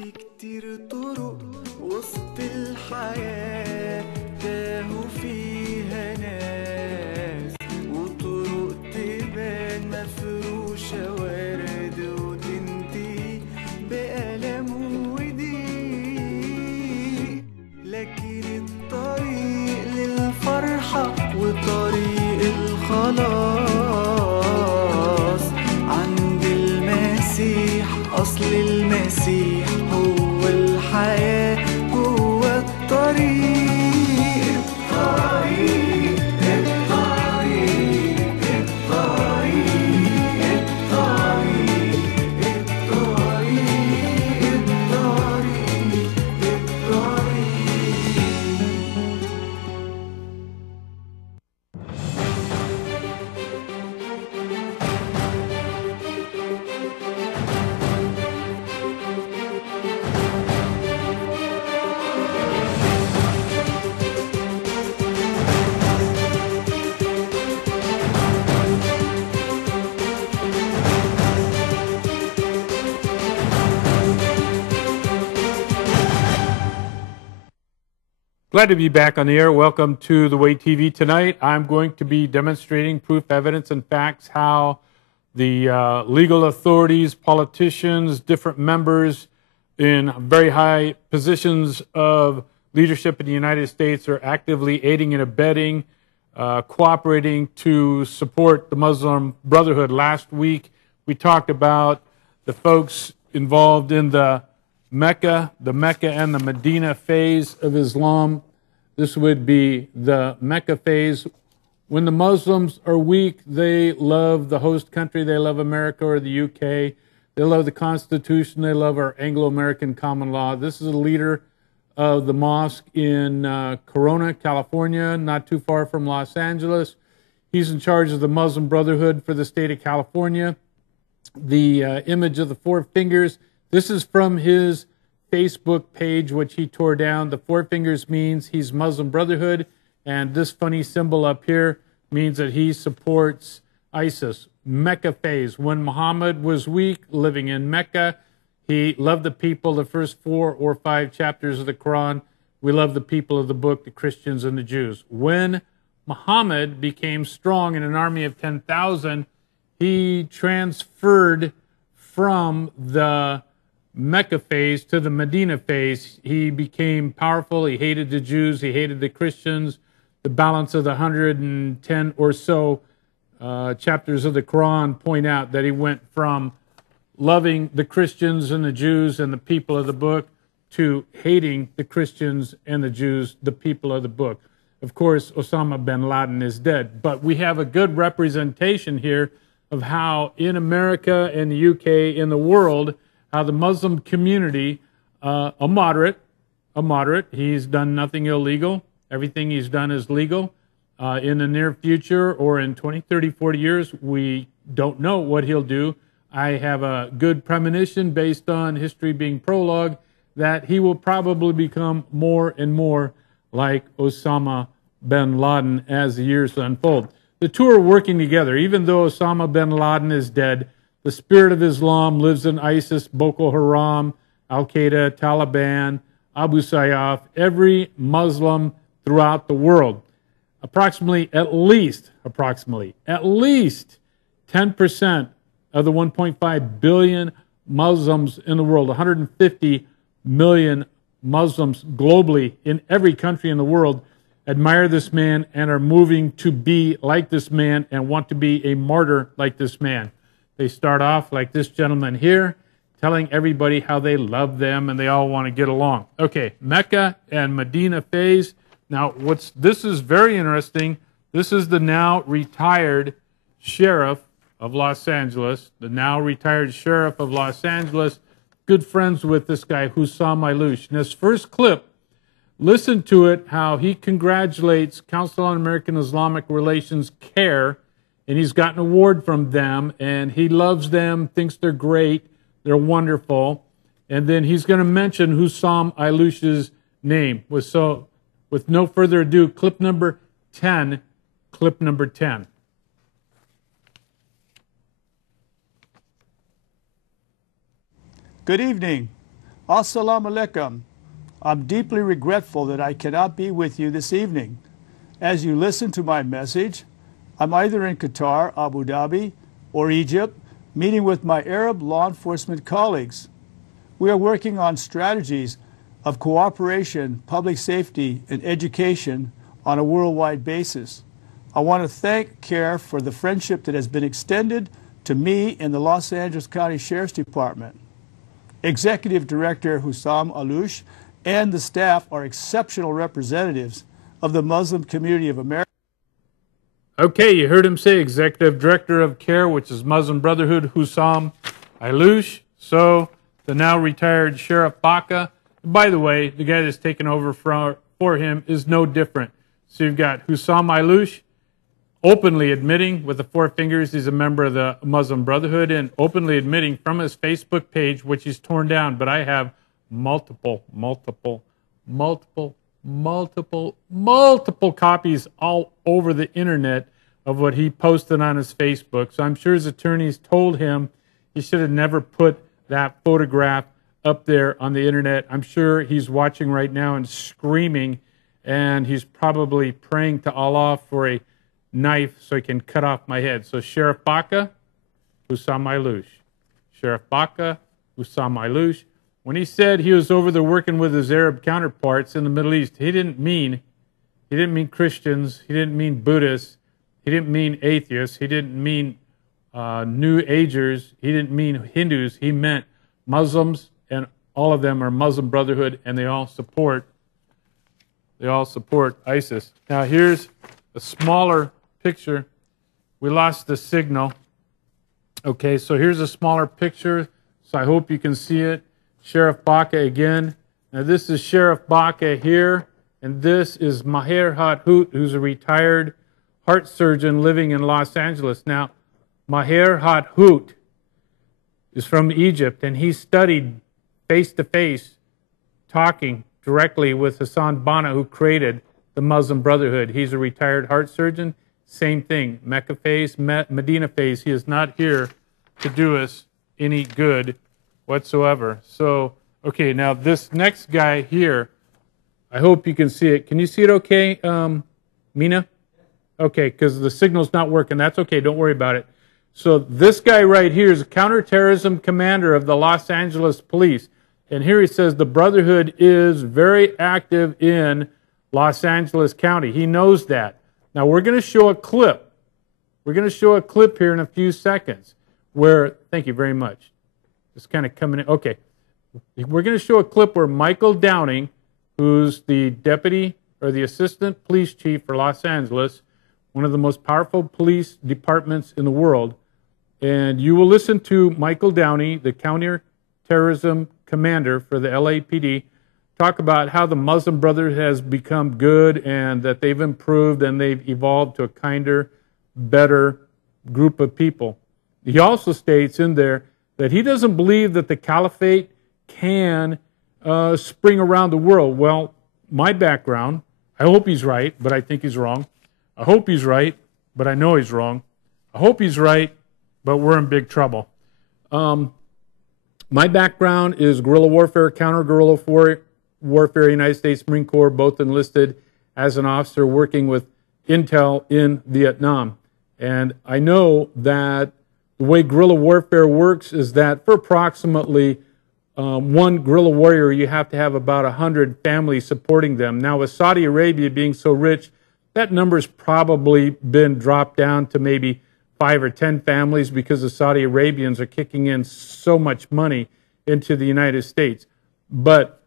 كتير طرق وسط الحياة تاهوا فيها ناس، وطرق تبان مفروشة ورد وتنتهي بألم وضيق، لكن الطريق للفرحة وطريق الخلاص عند المسيح. أصل المسيح هو الحياة، هو الطريق الطريق الطريق الطريق الطريق الطريق Glad to be back on the air. Welcome to The Way TV. Tonight, I'm going to be demonstrating proof, evidence, and facts how the legal authorities, politicians, different members in very high positions of leadership in the United States are actively aiding and abetting, cooperating to support the Muslim Brotherhood. Last week, we talked about the folks involved in the Mecca and the Medina phase of Islam. This would be the Mecca phase. When the Muslims are weak, they love the host country. They love America or the UK. They love the Constitution. They love our Anglo-American common law. This is a leader of the mosque in Corona, California, not too far from Los Angeles. He's in charge of the Muslim Brotherhood for the state of California. The image of the four fingers, this is from his Facebook page, which he tore down. The four fingers means he's Muslim Brotherhood, and this funny symbol up here means that he supports ISIS. Mecca phase. When Muhammad was weak, living in Mecca, he loved the people. The first 4 or 5 chapters of the Quran, we love the people of the book, the Christians and the Jews. When Muhammad became strong in an army of 10,000, he transferred from the Mecca phase to the Medina phase. He became powerful. He hated the Jews. He hated the Christians. The balance of the 110 or so chapters of the Quran point out that he went from loving the Christians and the Jews and the people of the book to hating the Christians and the Jews, the people of the book. Of course, Osama bin Laden is dead, but we have a good representation here of how in America and the UK, in the world, how the Muslim community, a moderate, he's done nothing illegal. Everything he's done is legal. In the near future or in 20, 30, 40 years, we don't know what he'll do. I have a good premonition based on history being prologue that he will probably become more and more like Osama bin Laden as the years unfold. The two are working together. Even though Osama bin Laden is dead, the spirit of Islam lives in ISIS, Boko Haram, Al-Qaeda, Taliban, Abu Sayyaf, every Muslim throughout the world. Approximately at least 10% of the 1.5 billion Muslims in the world, 150 million Muslims globally in every country in the world, admire this man and are moving to be like this man and want to be a martyr like this man. They start off like this gentleman here, telling everybody how they love them and they all want to get along. Okay, Mecca and Medina phase. Now, this is very interesting. This is the now retired sheriff of Los Angeles, good friends with this guy, Hussam Aylouch. In his first clip, listen to it, how he congratulates Council on American Islamic Relations, CARE, and he's gotten an award from them, and he loves them, thinks they're great, they're wonderful. And then he's going to mention Hussam Aylouch's name. With no further ado, clip number 10. Good evening. Assalamu alaikum. I'm deeply regretful that I cannot be with you this evening. As you listen to my message, I'm either in Qatar, Abu Dhabi, or Egypt, meeting with my Arab law enforcement colleagues. We are working on strategies of cooperation, public safety, and education on a worldwide basis. I want to thank CARE for the friendship that has been extended to me and the Los Angeles County Sheriff's Department. Executive Director Hussam Alouche and the staff are exceptional representatives of the Muslim community of America. Okay, you heard him say Executive Director of CARE, which is Muslim Brotherhood, Hussam Alouche. So the now retired Sheriff Baca. By the way, the guy that's taken over for him is no different. So you've got Hussam Alouche openly admitting with the four fingers he's a member of the Muslim Brotherhood and openly admitting from his Facebook page, which he's torn down, but I have multiple copies all over the internet of what he posted on his Facebook. So I'm sure his attorneys told him he should have never put that photograph up there on the internet. I'm sure he's watching right now and screaming, and he's probably praying to Allah for a knife so he can cut off my head. So Sheriff Baca, Hussam Alouche. Sheriff Baca, Hussam Alouche. When he said he was over there working with his Arab counterparts in the Middle East, he didn't mean Christians, he didn't mean Buddhists, he didn't mean atheists, he didn't mean New Agers, he didn't mean Hindus, he meant Muslims, and all of them are Muslim Brotherhood, and they all support ISIS. Now here's a smaller picture. We lost the signal. Okay, so here's a smaller picture, so I hope you can see it. Sheriff Baca again. Now this is Sheriff Baca here, and this is Maher Hathout, who's a retired heart surgeon living in Los Angeles. Now, Maher Hathout is from Egypt, and he studied face-to-face, talking directly with Hassan Banna, who created the Muslim Brotherhood. He's a retired heart surgeon. Same thing, Mecca phase, Medina phase. He is not here to do us any good whatsoever. So, okay, now this next guy here, I hope you can see it. Can you see it okay, Mina? Okay, because the signal's not working. That's okay, don't worry about it. So this guy right here is a counterterrorism commander of the Los Angeles police. And here he says the Brotherhood is very active in Los Angeles County. He knows that. Now we're going to show a clip. We're going to show a clip here in a few seconds where, thank you very much. It's kind of coming in. Okay. We're going to show a clip where Michael Downing, who's the deputy or the assistant police chief for Los Angeles, one of the most powerful police departments in the world, and you will listen to Michael Downey, the counterterrorism commander for the LAPD, talk about how the Muslim Brotherhood has become good and that they've improved and they've evolved to a kinder, better group of people. He also states in there that he doesn't believe that the caliphate can spring around the world. Well, my background, I hope he's right, but I think he's wrong. I hope he's right, but I know he's wrong. I hope he's right, but we're in big trouble. My background is guerrilla warfare, counter-guerrilla warfare, United States Marine Corps, both enlisted as an officer working with intel in Vietnam. And I know that the way guerrilla warfare works is that for approximately one guerrilla warrior, you have to have about 100 families supporting them. Now, with Saudi Arabia being so rich, that number's probably been dropped down to maybe 5 or 10 families because the Saudi Arabians are kicking in so much money into the United States. But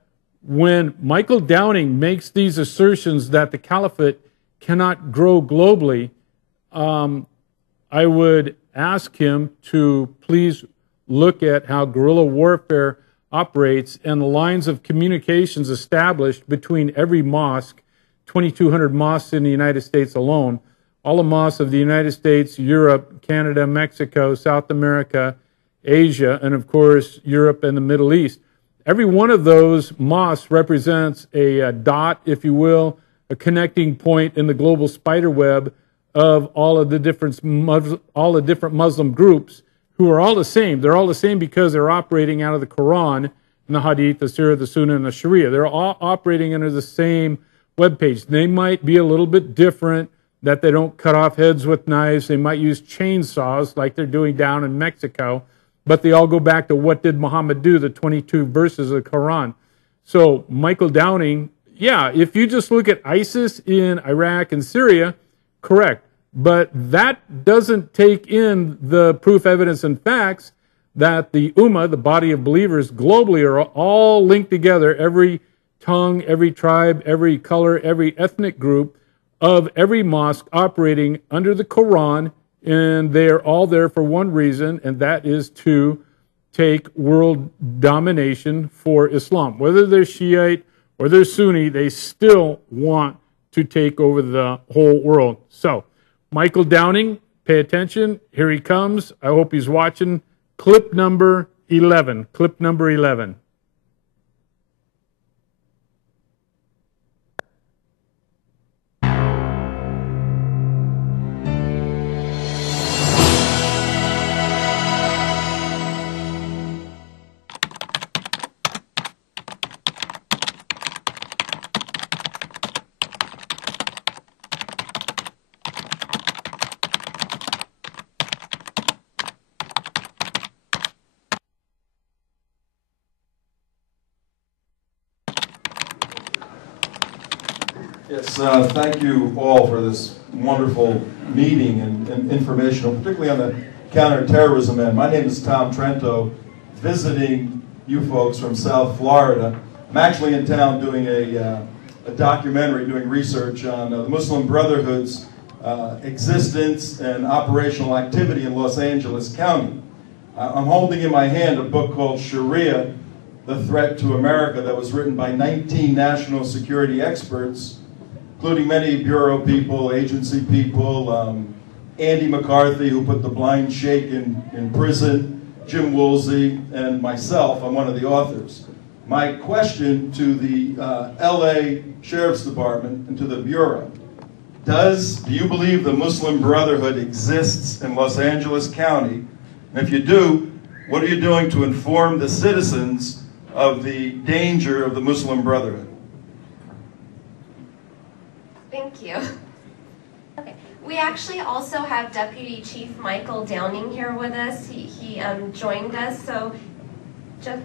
when Michael Downing makes these assertions that the caliphate cannot grow globally, I would ask him to please look at how guerrilla warfare operates and the lines of communications established between every mosque, 2,200 mosques in the United States alone, all the mosques of the United States, Europe, Canada, Mexico, South America, Asia, and of course, Europe and the Middle East. Every one of those mosques represents a dot, if you will, a connecting point in the global spider web of all of the different Muslim groups who are all the same. They're all the same because they're operating out of the Quran, and the Hadith, the Sirah, the Sunnah, and the Sharia. They're all operating under the same webpage. They might be a little bit different, that they don't cut off heads with knives. They might use chainsaws like they're doing down in Mexico, but they all go back to what did Muhammad do, the 22 verses of the Quran. So Michael Downing, yeah, if you just look at ISIS in Iraq and Syria, correct. But that doesn't take in the proof, evidence, and facts that the Ummah, the body of believers globally, are all linked together, every tongue, every tribe, every color, every ethnic group of every mosque operating under the Quran, and they're all there for one reason, and that is to take world domination for Islam. Whether they're Shiite or they're Sunni, they still want to take over the whole world. So, Michael Downing, pay attention. Here he comes. I hope he's watching. Clip number 11. Clip number 11. Yes, thank you all for this wonderful meeting and informational, particularly on the counterterrorism end. My name is Tom Trento, visiting you folks from South Florida. I'm actually in town doing a documentary, doing research on the Muslim Brotherhood's existence and operational activity in Los Angeles County. I'm holding in my hand a book called Sharia, The Threat to America, that was written by 19 national security experts, including many bureau people, agency people, Andy McCarthy, who put the blind sheikh in prison, Jim Woolsey, and myself. I'm one of the authors. My question to the LA Sheriff's Department and to the Bureau, do you believe the Muslim Brotherhood exists in Los Angeles County? And if you do, what are you doing to inform the citizens of the danger of the Muslim Brotherhood? Thank you. Okay. We actually also have Deputy Chief Michael Downing here with us. He joined us. So, Jeff.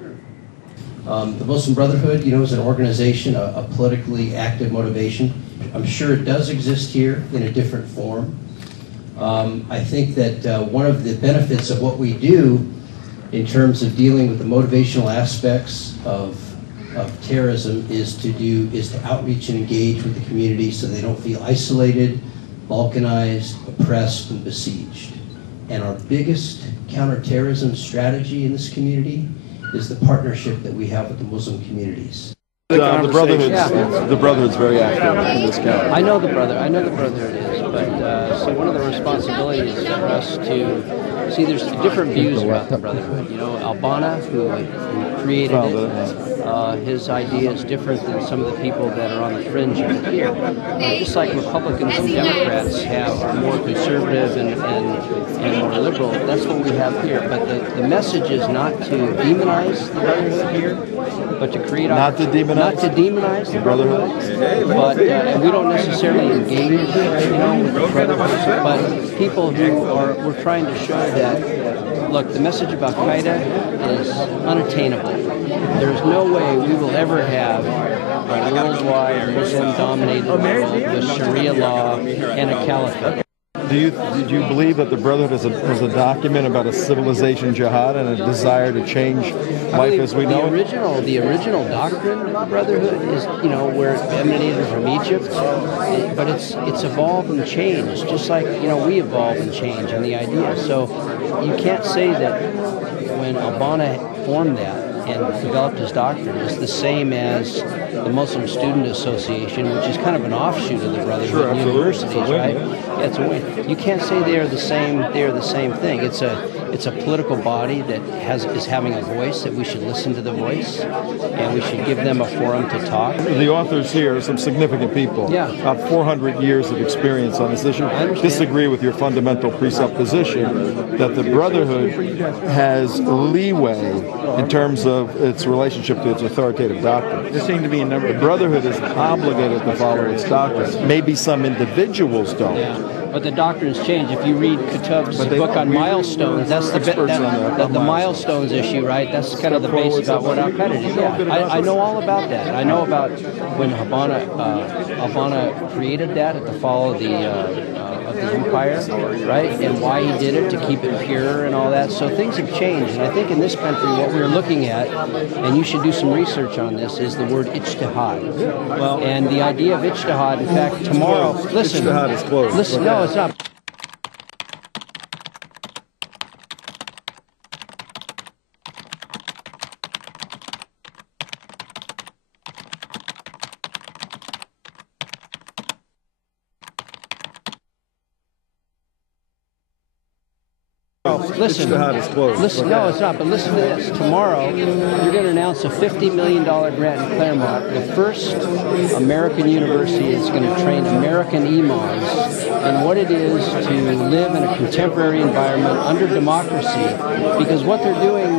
The Muslim Brotherhood, is an organization, a politically active motivation. I'm sure it does exist here in a different form. I think that one of the benefits of what we do in terms of dealing with the motivational aspects of terrorism is to outreach and engage with the community so they don't feel isolated, balkanized, oppressed, and besieged. And our biggest counterterrorism strategy in this community is the partnership that we have with the Muslim communities. The Brotherhood's very active in this county. I know the Brotherhood is, but see, one of the responsibilities is for us to see there's different views about the Brotherhood. Albana, who created it, his idea is different than some of the people that are on the fringe of it here. Just like Republicans and Democrats are more conservative and more liberal, that's what we have here. But the message is not to demonize the Brotherhood here, but to create not to demonize the Brotherhood. But and we don't necessarily engage, with the Brotherhood, but people who we're trying to show that, look, the message of Al-Qaeda is unattainable. There's no way we will ever have a worldwide Muslim-dominated world with Sharia law and a caliphate. Did you believe that the Brotherhood is a document about a civilization jihad and a desire to change life as we know it? The original doctrine of the Brotherhood is, where it emanated from Egypt, but it's evolved and changed, just like, we evolve and change in the idea. So you can't say that when Albana formed that and developed his doctrine, it's the same as the Muslim Student Association, which is kind of an offshoot of the Brotherhood. Sure, universities, right? Yeah, it's a win. You can't say they are the same. They are the same thing. It's It's a political body that is having a voice, that we should listen to the voice, and we should give them a forum to talk. The authors here are some significant people. Yeah. About 400 years of experience on this issue. Disagree with your fundamental presupposition that the Brotherhood has leeway in terms of its relationship to its authoritative doctrine. There seem to be a number The of Brotherhood is obligated to follow its doctrines. Maybe some individuals don't. Yeah. But the doctrines change. If you read Kutub's But they- book on we- milestones, that's the experts on that, the milestones issue, right? That's kind of the base about what Al-Qaeda is. Yeah, I know all about that. I know about when Habana created that at the fall of the empire, right? And why he did it, to keep it pure and all that. So things have changed. And I think in this country, what we're looking at, and you should do some research on this, is the word ijtihad. Well, And the idea of ijtihad, in fact, tomorrow, listen. Ijtihad is closed. Listen, no, it's not. Listen, Ijtihad is closed. listen, no, it's not. But listen to this. Tomorrow, you're going to announce a $50 million grant in Claremont. The first American university is going to train American imams in what it is to live in a contemporary environment under democracy. Because what they're doing,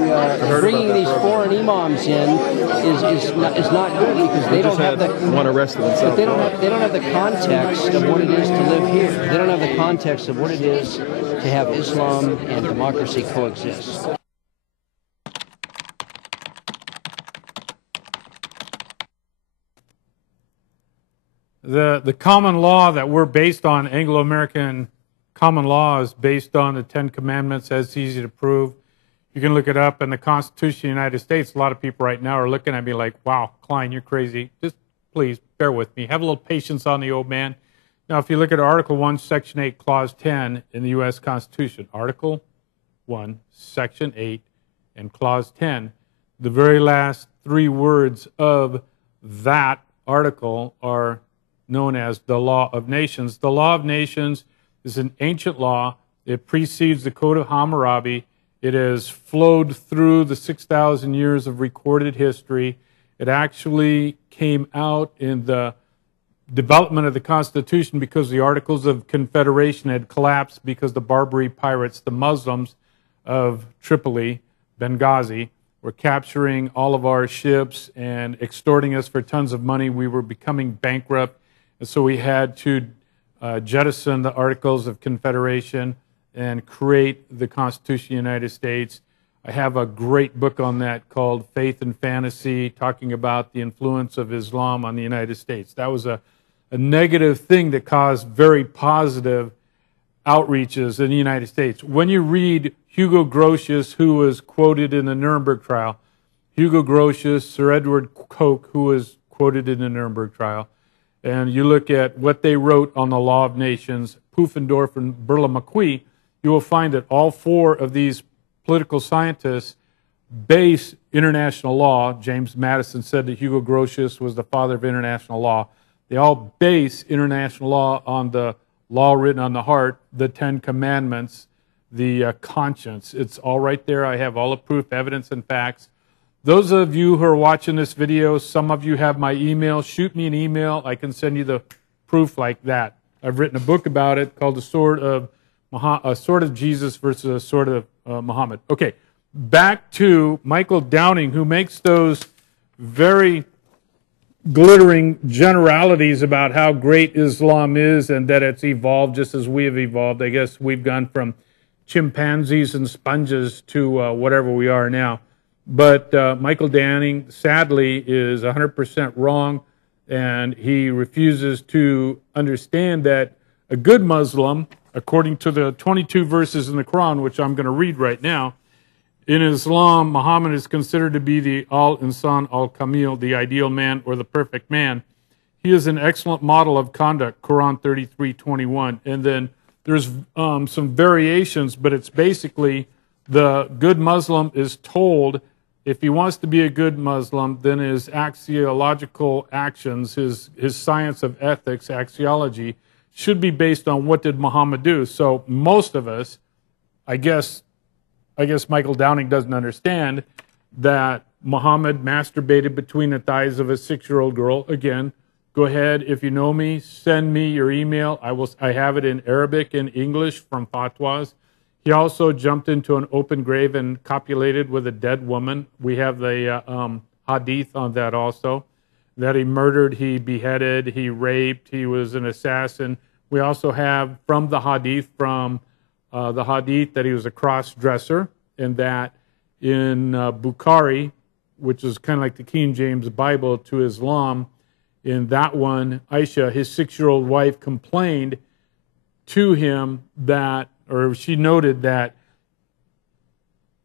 bringing these foreign imams in, is not good, because they don't have the one arrested in South But they don't have the context of what it is to live here. They don't have the context of what it is to have Islam and democracy coexist. The common law that we're based on, Anglo-American common law, is based on the Ten Commandments. That's easy to prove. You can look it up in the Constitution of the United States. A lot of people right now are looking at me like, wow, Klein, you're crazy. Just please bear with me. Have a little patience on the old man. Now, if you look at Article 1, Section 8, Clause 10 in the U.S. Constitution, Article 1, Section 8, and Clause 10, the very last three words of that article are known as the Law of Nations. The Law of Nations is an ancient law. It precedes the Code of Hammurabi. It has flowed through the 6,000 years of recorded history. It actually came out in the development of the Constitution because the Articles of Confederation had collapsed because the Barbary pirates, the Muslims of Tripoli, Benghazi, were capturing all of our ships and extorting us for tons of money. We were becoming bankrupt, and so we had to jettison the Articles of Confederation and create the Constitution of the United States. I have a great book on that called Faith and Fantasy, talking about the influence of Islam on the United States. That was a negative thing that caused very positive outreaches in the United States. When you read Hugo Grotius, who was quoted in the Nuremberg trial, Hugo Grotius, Sir Edward Coke, who was quoted in the Nuremberg trial, and you look at what they wrote on the Law of Nations, Pufendorf and Berla-Macquis, you will find that all four of these political scientists base international law. James Madison said that Hugo Grotius was the father of international law. They all base international law on the law written on the heart, the Ten Commandments, the conscience. It's all right there. I have all the proof, evidence, and facts. Those of you who are watching this video, some of you have my email. Shoot me an email. I can send you the proof like that. I've written a book about it called The Sword of Jesus versus a Sword of Muhammad. Okay, back to Michael Downing, who makes those very glittering generalities about how great Islam is and that it's evolved just as we have evolved. I guess we've gone from chimpanzees and sponges to whatever we are now. But Michael Downing, sadly, is 100% wrong, and he refuses to understand that a good Muslim, according to the 22 verses in the Quran, which I'm going to read right now, in Islam, Muhammad is considered to be the al-insan al-kamil, the ideal man or the perfect man. He is an excellent model of conduct, Quran 33:21. And then there's some variations, but it's basically the good Muslim is told if he wants to be a good Muslim, then his axiological actions, his science of ethics, axiology, should be based on what did Muhammad do. So most of us, I guess I guess Michael Downing doesn't understand that Muhammad masturbated between the thighs of a 6-year-old girl. Again, go ahead, if you know me, send me your email. I have it in Arabic and English from fatwas. He also jumped into an open grave and copulated with a dead woman. We have the hadith on that also, that he murdered, he beheaded, he raped, he was an assassin. We also have from the hadith that he was a cross-dresser, and that in Bukhari, which is kind of like the King James Bible to Islam, in that one, Aisha, his 6-year-old wife, complained to him that, or she noted that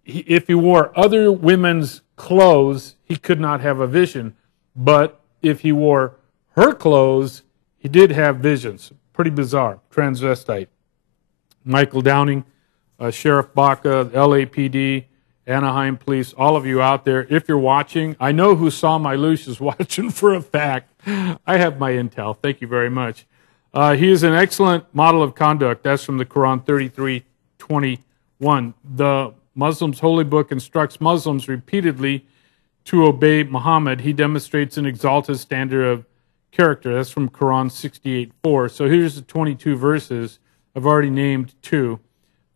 if he wore other women's clothes, he could not have a vision. But if he wore her clothes, he did have visions. Pretty bizarre. Transvestite. Michael Downing, Sheriff Baca, LAPD, Anaheim Police, all of you out there, if you're watching, I know who saw my loose is watching for a fact. I have my intel. Thank you very much. He is an excellent model of conduct. That's from the Quran 33:21. The Muslim's holy book instructs Muslims repeatedly to obey Muhammad. He demonstrates an exalted standard of character. That's from Quran 68:4. So here's the 22 verses. I've already named 2.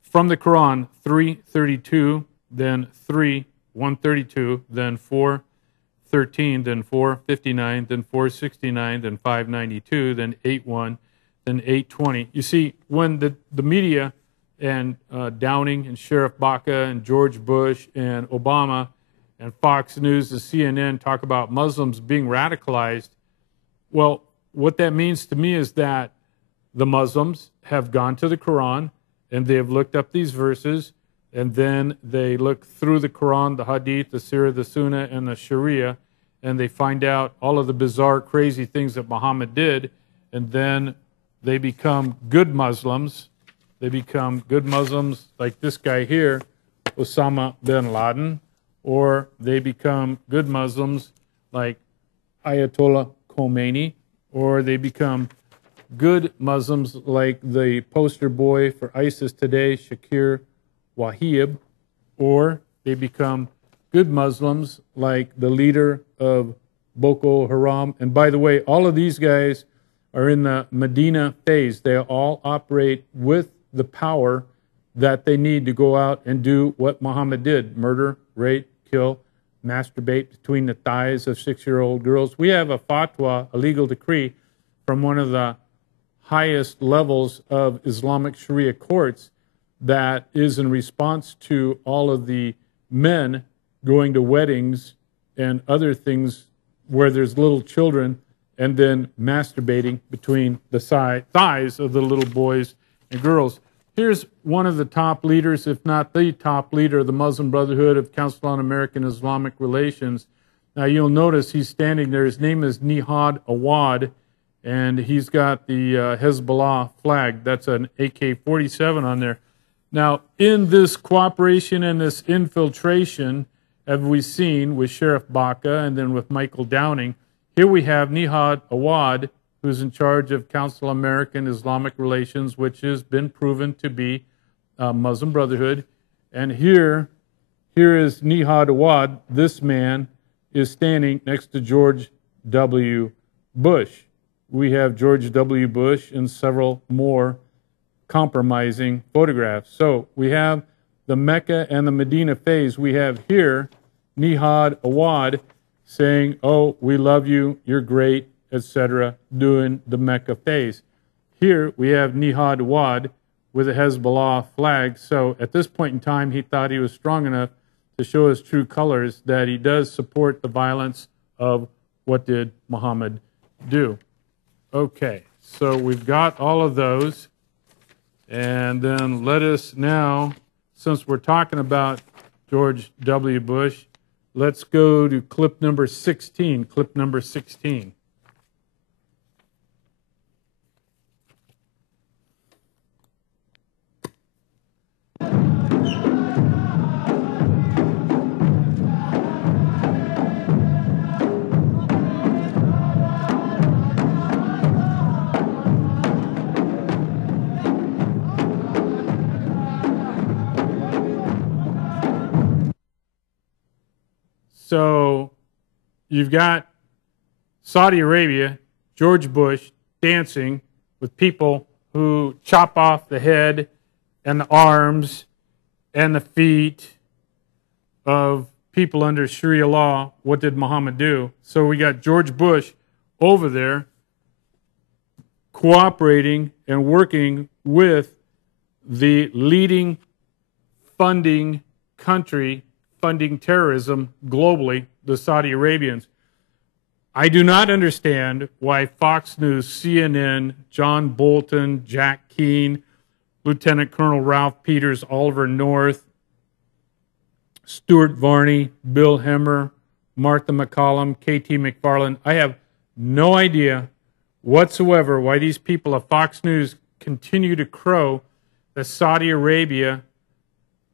From the Quran, 3:32, then 3:132, then 4:13, then 4:59, then 4:69, then 5:92, then 8:1, then 8:20. You see, when the media and Downing and Sheriff Baca and George Bush and Obama and Fox News and CNN talk about Muslims being radicalized, well, what that means to me is that the Muslims have gone to the Quran and they have looked up these verses, and then they look through the Quran, the Hadith, the Sirah, the Sunnah, and the Sharia, and they find out all of the bizarre, crazy things that Muhammad did, and then they become good Muslims. They become good Muslims like this guy here, Osama bin Laden, or they become good Muslims like Ayatollah Khomeini, or they become good Muslims like the poster boy for ISIS today, Shakir Wahib, or they become good Muslims like the leader of Boko Haram. And by the way, all of these guys are in the Medina phase. They all operate with the power that they need to go out and do what Muhammad did: murder, rape, kill, masturbate between the thighs of 6-year-old girls. We have a fatwa, a legal decree, from one of the highest levels of Islamic Sharia courts that is in response to all of the men going to weddings and other things where there's little children and then masturbating between the thighs of the little boys and girls. Here's one of the top leaders, if not the top leader, of the Muslim Brotherhood of Council on American Islamic Relations. Now you'll notice he's standing there. His name is Nihad Awad, and he's got the Hezbollah flag. That's an AK-47 on there. Now, in this cooperation and this infiltration, have we seen with Sheriff Baca and then with Michael Downing, here we have Nihad Awad, who's in charge of Council American Islamic Relations, which has been proven to be Muslim Brotherhood. And here is Nihad Awad. This man is standing next to George W. Bush. We have George W. Bush and several more compromising photographs. So we have the Mecca and the Medina phase. We have here Nihad Awad saying, "Oh, we love you, you're great," etc., doing the Mecca phase. Here we have Nihad Awad with a Hezbollah flag. So at this point in time, he thought he was strong enough to show his true colors, that he does support the violence of what did Muhammad do. Okay, so we've got all of those. And then let us now, since we're talking about George W. Bush, let's go to clip number 16. Clip number 16. So you've got Saudi Arabia, George Bush, dancing with people who chop off the head and the arms and the feet of people under Sharia law. What did Muhammad do? So we got George Bush over there cooperating and working with the leading funding country funding terrorism globally, the Saudi Arabians. I do not understand why Fox News, CNN, John Bolton, Jack Keane, Lieutenant Colonel Ralph Peters, Oliver North, Stuart Varney, Bill Hemmer, Martha McCollum, KT McFarland. I have no idea whatsoever why these people of Fox News continue to crow that Saudi Arabia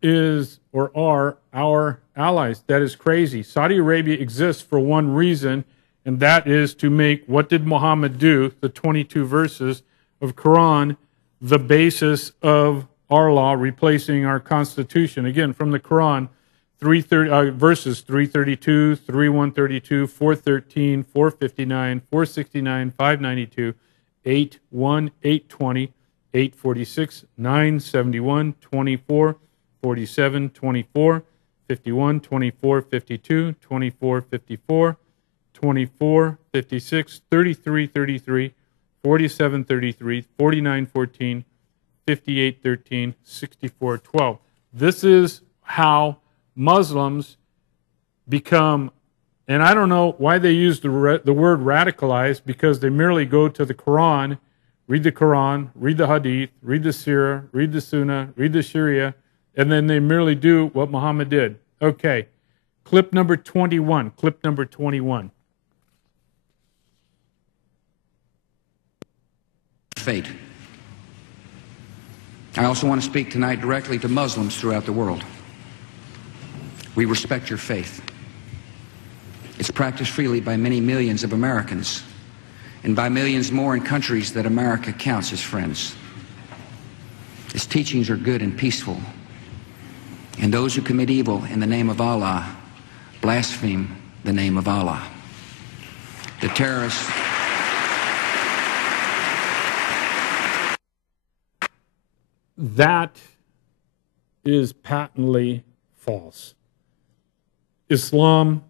is or are our allies. That is crazy. Saudi Arabia exists for one reason, and that is to make What Did Mohammed Do, the 22 verses of Quran, the basis of our law, replacing our Constitution. Again, from the Quran, verses 332, 3132, 413, 459, 469, 592, 8:1, 8:20, 8:46, 9:71, 24, 47, 24, 51, 24, 52, 24, 54, 24, 56, 33, 33, 47, 33, 49, 14, 58, 13, 64, 12. This is how Muslims become, and I don't know why they use the word radicalized, because they merely go to the Quran, read the Hadith, read the Sirah, read the Sunnah, read the Sharia, and then they merely do what Muhammad did. Okay, clip number 21. Clip number 21. Fate. I also want to speak tonight directly to Muslims throughout the world. We respect your faith. It's practiced freely by many millions of Americans and by millions more in countries that America counts as friends. Its teachings are good and peaceful, and those who commit evil in the name of Allah blaspheme the name of Allah. The terrorists... That is patently false. Islam,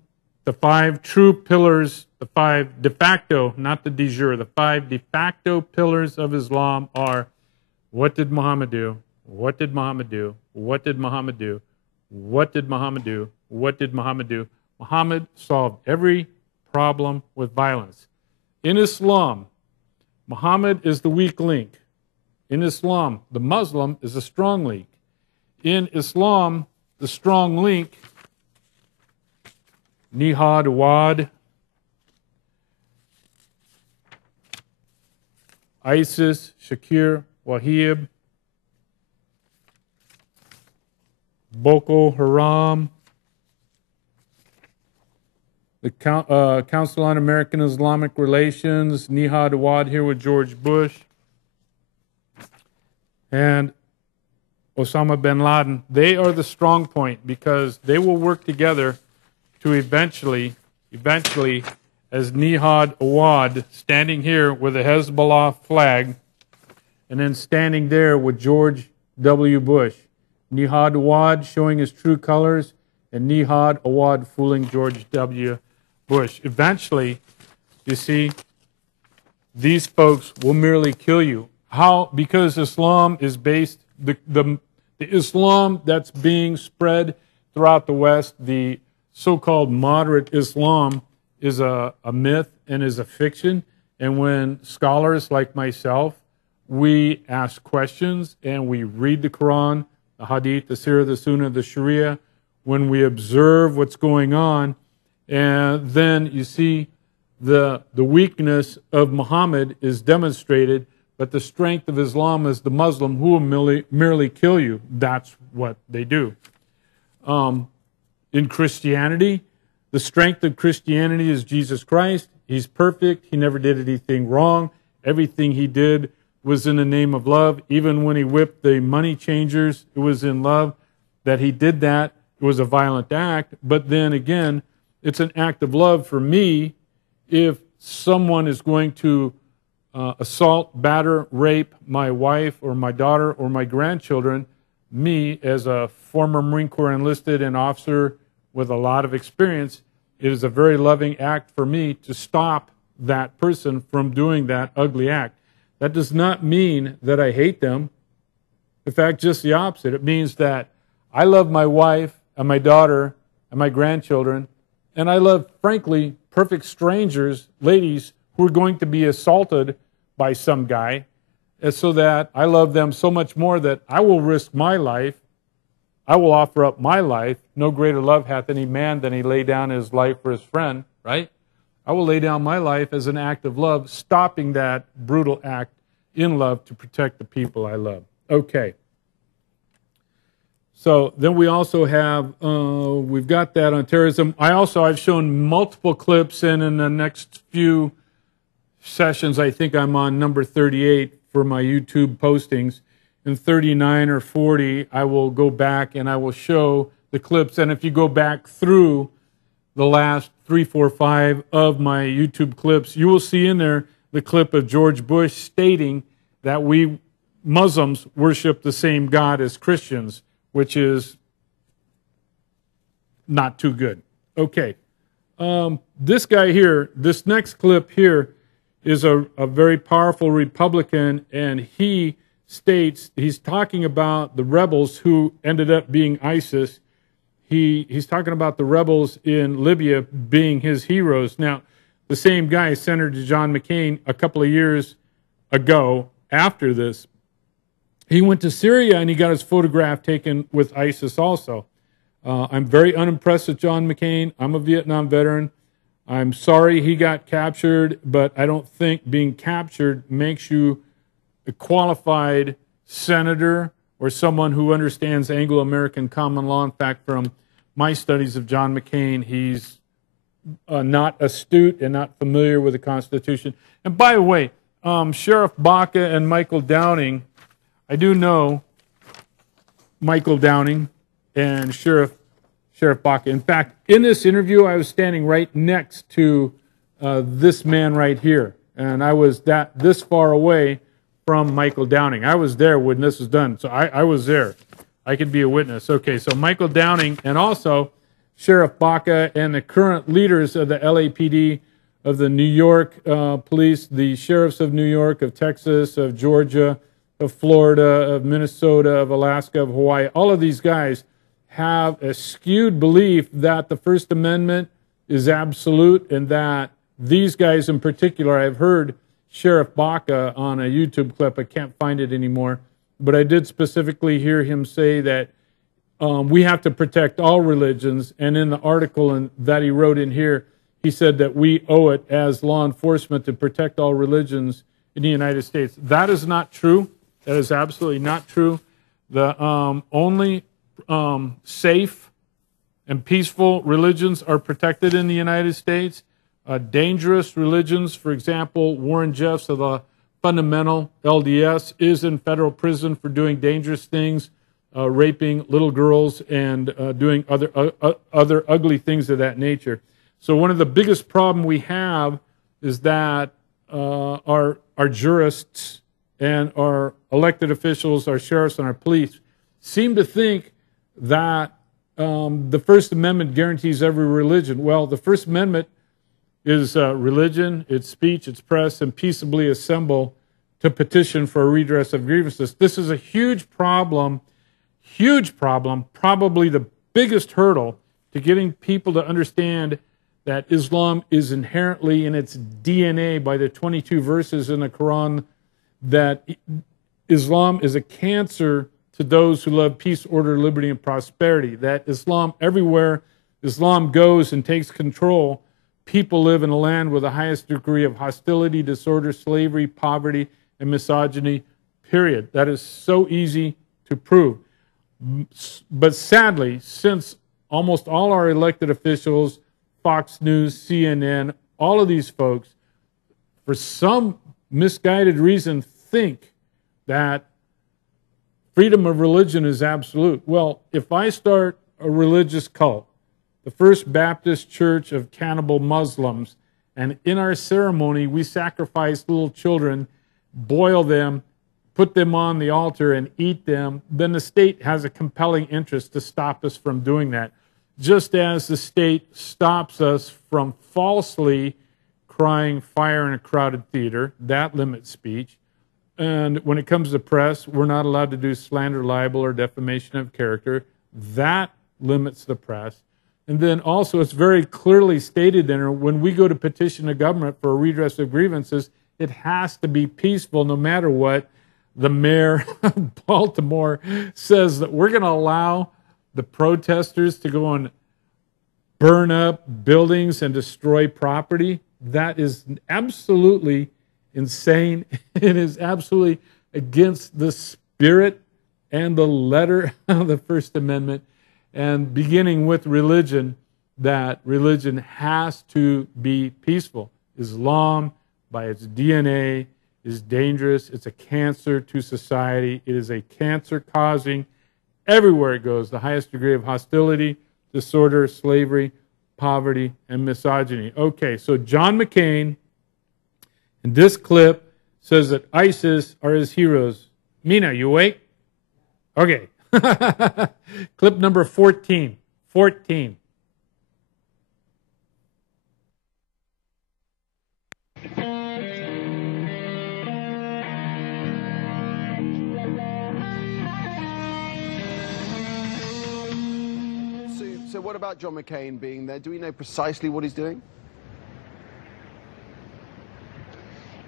the 5 true pillars, the 5 de facto, not the de jure, the 5 de facto pillars of Islam are: what did Muhammad do? What did Muhammad do? What did Muhammad do? What did Muhammad do? What did Muhammad do? Muhammad solved every problem with violence. In Islam, Muhammad is the weak link. In Islam, the Muslim is a strong link. In Islam, the strong link, Nihad Wad, ISIS, Shakir, Wahib, Boko Haram, the Council on American Islamic Relations, Nihad Wad here with George Bush, and Osama bin Laden. They are the strong point, because they will work together to eventually, as Nihad Awad, standing here with a Hezbollah flag, and then standing there with George W. Bush. Nihad Awad showing his true colors, and Nihad Awad fooling George W. Bush. Eventually, you see, these folks will merely kill you. How? Because Islam is based, the Islam that's being spread throughout the West, the so-called moderate Islam, is a myth and is a fiction. And when scholars like myself, we ask questions and we read the Quran, the Hadith, the Sirah, the Sunnah, the Sharia, when we observe what's going on, and then you see the weakness of Muhammad is demonstrated, but the strength of Islam is the Muslim who will merely kill you. That's what they do. In Christianity, the strength of Christianity is Jesus Christ. He's perfect. He never did anything wrong. Everything he did was in the name of love. Even when he whipped the money changers, it was in love that he did that. It was a violent act. But then again, it's an act of love for me if someone is going to assault, batter, rape my wife or my daughter or my grandchildren. Me, as a former Marine Corps enlisted and officer with a lot of experience, it is a very loving act for me to stop that person from doing that ugly act. That does not mean that I hate them. In fact, just the opposite. It means that I love my wife and my daughter and my grandchildren, and I love, frankly, perfect strangers, ladies who are going to be assaulted by some guy, and so that I love them so much more that I will risk my life. I will offer up my life. No greater love hath any man than he lay down his life for his friend, right? I will lay down my life as an act of love, stopping that brutal act in love to protect the people I love. Okay. So then we also have, we've got that on terrorism. I've shown multiple clips, and in the next few sessions, I think I'm on number 38 for my YouTube postings. In 39 or 40, I will go back and I will show the clips. And if you go back through the last 3, 4, 5 of my YouTube clips, you will see in there the clip of George Bush stating that we Muslims worship the same God as Christians, which is not too good. Okay. This guy here, this next clip here, is a very powerful Republican, and he states, he's talking about the rebels who ended up being ISIS. He's talking about the rebels in Libya being his heroes. Now, the same guy, Senator John McCain, a couple of years ago, after this, he went to Syria and he got his photograph taken with ISIS also. I'm very unimpressed with John McCain. I'm a Vietnam veteran. I'm sorry he got captured, but I don't think being captured makes you a qualified senator or someone who understands Anglo-American common law. In fact, from my studies of John McCain, he's not astute and not familiar with the Constitution. And by the way, Sheriff Baca and Michael Downing, I do know Michael Downing and Sheriff Baca. In fact, in this interview, I was standing right next to this man right here, and I was this far away from Michael Downing. I was there when this was done, so I was there. I could be a witness. Okay, so Michael Downing and also Sheriff Baca and the current leaders of the LAPD, of the New York police, the sheriffs of New York, of Texas, of Georgia, of Florida, of Minnesota, of Alaska, of Hawaii, all of these guys have a skewed belief that the First Amendment is absolute, and that these guys in particular, I've heard Sheriff Baca on a YouTube clip, I can't find it anymore, but I did specifically hear him say that we have to protect all religions, and in the article that he wrote in here, he said that we owe it as law enforcement to protect all religions in the United States. That is not true. That is absolutely not true. The only safe and peaceful religions are protected in the United States. Dangerous religions, for example, Warren Jeffs of the Fundamental LDS is in federal prison for doing dangerous things, raping little girls and doing other ugly things of that nature. So one of the biggest problem we have is that our jurists and our elected officials, our sheriffs and our police seem to think that the First Amendment guarantees every religion. Well, the First Amendment is religion, it's speech, it's press, and peaceably assemble to petition for a redress of grievances. This is a huge problem, probably the biggest hurdle to getting people to understand that Islam is inherently in its DNA by the 22 verses in the Quran, that Islam is a cancer to those who love peace, order, liberty, and prosperity, that Islam, everywhere Islam goes and takes control, people live in a land with the highest degree of hostility, disorder, slavery, poverty, and misogyny, period. That is so easy to prove. But sadly, since almost all our elected officials, Fox News, CNN, all of these folks, for some misguided reason, think that freedom of religion is absolute. Well, if I start a religious cult the First Baptist Church of Cannibal Muslims. And in our ceremony, we sacrifice little children, boil them, put them on the altar, and eat them. Then the state has a compelling interest to stop us from doing that, just as the state stops us from falsely crying fire in a crowded theater. That limits speech. And when it comes to press, we're not allowed to do slander, libel, or defamation of character. That limits the press. And then also, it's very clearly stated in there, when we go to petition the government for a redress of grievances, it has to be peaceful no matter what. The mayor of Baltimore says that we're going to allow the protesters to go and burn up buildings and destroy property. That is absolutely insane. It is absolutely against the spirit and the letter of the First Amendment. And beginning with religion, that religion has to be peaceful. Islam, by its DNA, is dangerous. It's a cancer to society. It is a cancer causing, everywhere it goes, the highest degree of hostility, disorder, slavery, poverty, and misogyny. Okay, so John McCain, in this clip, says that ISIS are his heroes. Mina, you awake? Okay. Clip number 14. 14. So what about John McCain being there? Do we know precisely what he's doing?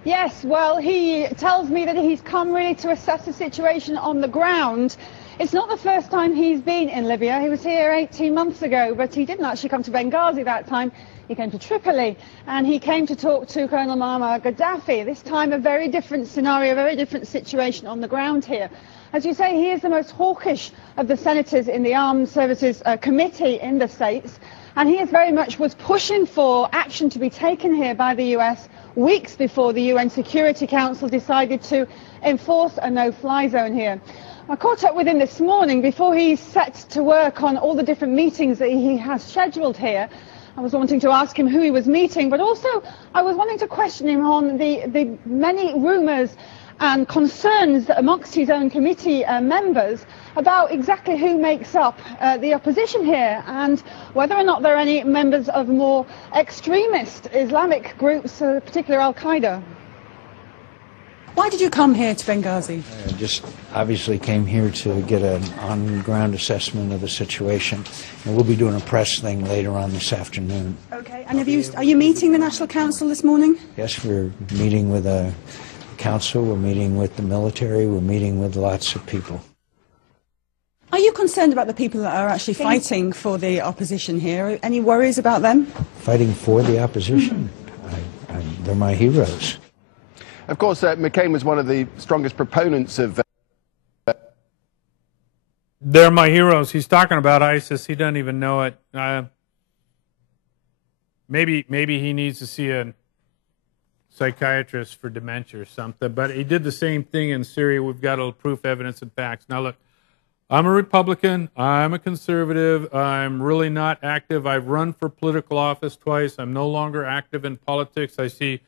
Yes, well, he tells me that he's come really to assess the situation on the ground. It's not the first time he's been in Libya. He was here 18 months ago, but he didn't actually come to Benghazi that time. He came to Tripoli, and he came to talk to Colonel Muammar Gaddafi. This time a very different scenario, a very different situation on the ground here. As you say, he is the most hawkish of the senators in the Armed Services Committee in the States, and he is very much was pushing for action to be taken here by the US weeks before the UN Security Council decided to enforce a no-fly zone here. I caught up with him this morning before he set to work on all the different meetings that he has scheduled here. I was wanting to ask him who he was meeting, but also I was wanting to question him on the many rumours and concerns amongst his own committee members about exactly who makes up the opposition here and whether or not there are any members of more extremist Islamic groups, particularly Al-Qaeda. Why did you come here to Benghazi? I just obviously came here to get an on-ground assessment of the situation. And we'll be doing a press thing later on this afternoon. Okay, and are you meeting the National Council this morning? Yes, we're meeting with a council, we're meeting with the military, we're meeting with lots of people. Are you concerned about the people that are actually fighting for the opposition here? Any worries about them? Fighting for the opposition? They're my heroes. Of course, McCain was one of the strongest proponents of... They're my heroes. He's talking about ISIS. He doesn't even know it. Maybe he needs to see a psychiatrist for dementia or something. But he did the same thing in Syria. We've got all proof, evidence, and facts. Now, look, I'm a Republican. I'm a conservative. I'm really not active. I've run for political office twice. I'm no longer active in politics. I see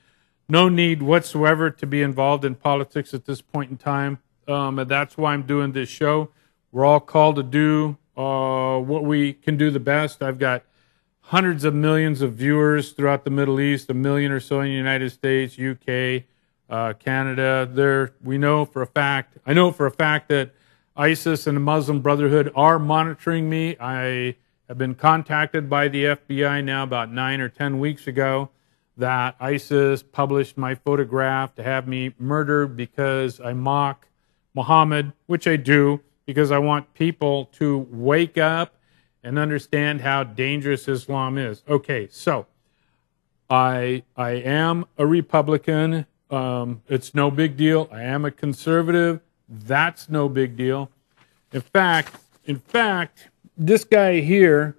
no need whatsoever to be involved in politics at this point in time. And that's why I'm doing this show. We're all called to do what we can do the best. I've got hundreds of millions of viewers throughout the Middle East, 1 million or so in the United States, UK, Canada. We know for a fact, I know for a fact that ISIS and the Muslim Brotherhood are monitoring me. I have been contacted by the FBI now about 9 or 10 weeks ago that ISIS published my photograph to have me murdered because I mock Muhammad, which I do, because I want people to wake up and understand how dangerous Islam is. Okay, so I am a Republican. It's no big deal. I am a conservative. That's no big deal. In fact, this guy here,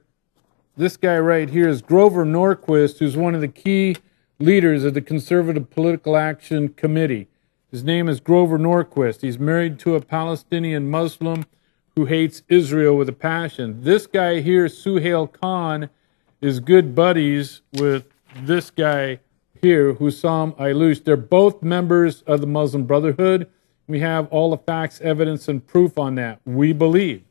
this guy right here is Grover Norquist, who's one of the key leaders of the Conservative Political Action Committee. His name is Grover Norquist. He's married to a Palestinian Muslim who hates Israel with a passion. This guy here, Suhail Khan, is good buddies with this guy here, Hussam Aylouch. They're both members of the Muslim Brotherhood. We have all the facts, evidence, and proof on that. We believe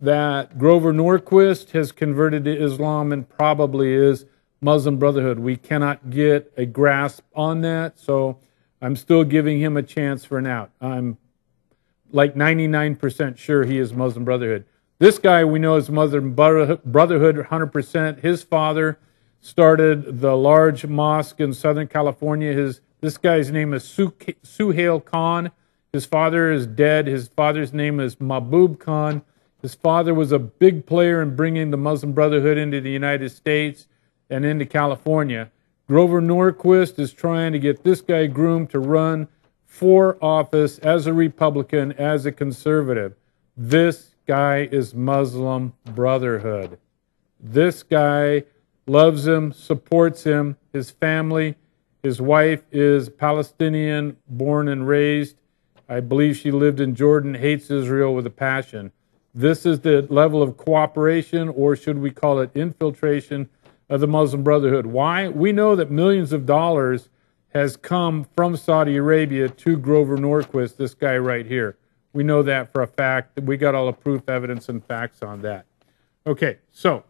that Grover Norquist has converted to Islam and probably is Muslim Brotherhood. We cannot get a grasp on that, so I'm still giving him a chance for an out. I'm like 99% sure he is Muslim Brotherhood. This guy we know is Muslim Brotherhood 100%. His father started the large mosque in Southern California. This guy's name is Suhail Khan. His father is dead. His father's name is Mahbub Khan. His father was a big player in bringing the Muslim Brotherhood into the United States and into California. Grover Norquist is trying to get this guy groomed to run for office as a Republican, as a conservative. This guy is Muslim Brotherhood. This guy loves him, supports him. His family, his wife is Palestinian, born and raised. I believe she lived in Jordan, hates Israel with a passion. This is the level of cooperation, or should we call it infiltration, of the Muslim Brotherhood. Why? We know that millions of dollars has come from Saudi Arabia to Grover Norquist, this guy right here. We know that for a fact. We got all the proof, evidence, and facts on that. Okay, so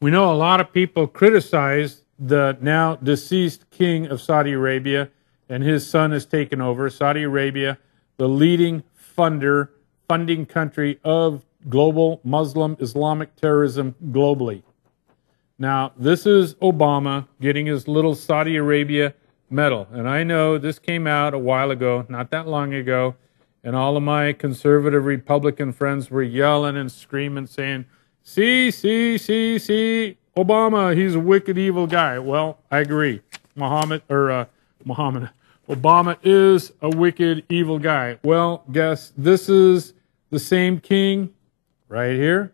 we know a lot of people criticize the now deceased king of Saudi Arabia, and his son has taken over. Saudi Arabia, the leading funding country of global Muslim Islamic terrorism globally. Now, this is Obama getting his little Saudi Arabia medal. And I know this came out a while ago, not that long ago, and all of my conservative Republican friends were yelling and screaming, saying, see, Obama, he's a wicked, evil guy. Well, I agree. Obama is a wicked, evil guy. Well, guess this is the same king right here,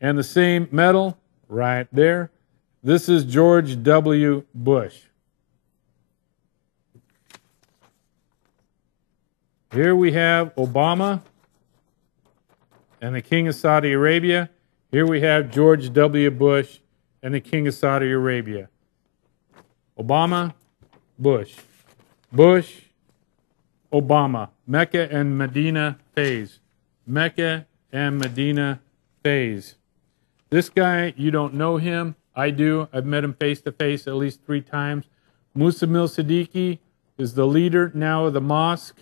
and the same medal right there. This is George W. Bush. Here we have Obama and the King of Saudi Arabia. Here we have George W. Bush and the King of Saudi Arabia. Obama, Bush. Bush, Obama. Mecca and Medina phase. Mecca and Medina phase. This guy, you don't know him. I do. I've met him face to face at least 3 times. Musa Siddiqui is the leader now of the mosque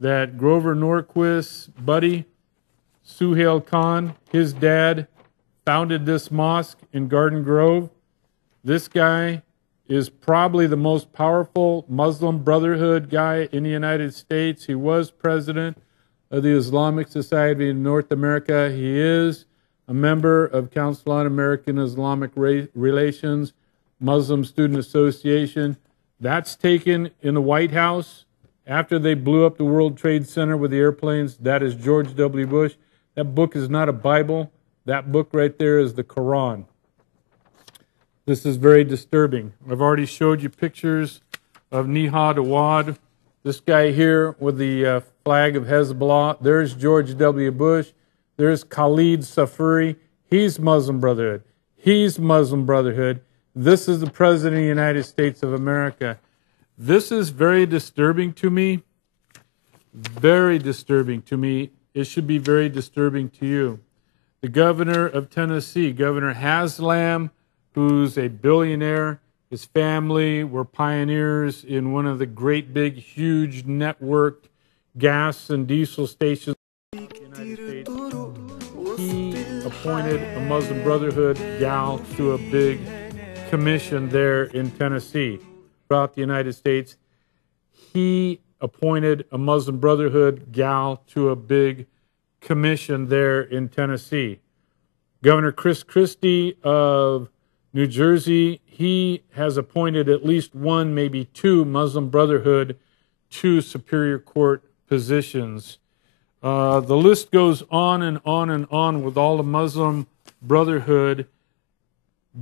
that Grover Norquist's buddy, Suhail Khan, his dad, founded this mosque in Garden Grove. This guy is probably the most powerful Muslim Brotherhood guy in the United States. He was president of the Islamic Society of North America. He is a member of Council on American Islamic Relations, Muslim Student Association. That's taken in the White House after they blew up the World Trade Center with the airplanes. That is George W. Bush. That book is not a Bible. That book right there is the Quran. This is very disturbing. I've already showed you pictures of Nihad Awad. This guy here with the flag of Hezbollah. There's George W. Bush. There's Khalid Safari. He's Muslim Brotherhood. He's Muslim Brotherhood. This is the President of the United States of America. This is very disturbing to me. Very disturbing to me. It should be very disturbing to you. The governor of Tennessee, Governor Haslam, who's a billionaire, his family were pioneers in one of the great big, huge networked gas and diesel stations in the United States. He appointed a Muslim Brotherhood gal to a big commission there in Tennessee. Throughout the United States, he appointed a Muslim Brotherhood gal to a big commission there in Tennessee. Governor Chris Christie of New Jersey, he has appointed at least 1, maybe 2 Muslim Brotherhood to Superior Court positions. The list goes on and on and on with all the Muslim Brotherhood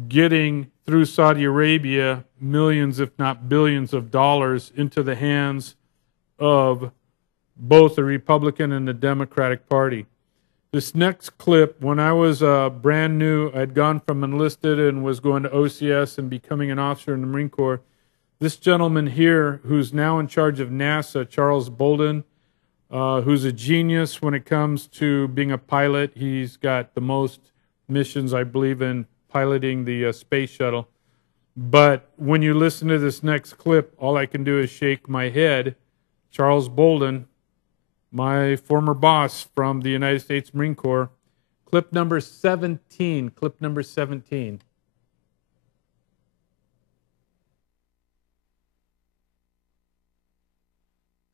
getting through Saudi Arabia millions, if not billions of dollars into the hands of both the Republican and the Democratic Party. This next clip, when I was brand new, I'd gone from enlisted and was going to OCS and becoming an officer in the Marine Corps. This gentleman here, who's now in charge of NASA, Charles Bolden, who's a genius when it comes to being a pilot. He's got the most missions, I believe, in piloting the space shuttle. But when you listen to this next clip, all I can do is shake my head. Charles Bolden, my former boss from the United States Marine Corps. Clip number 17. Clip number 17.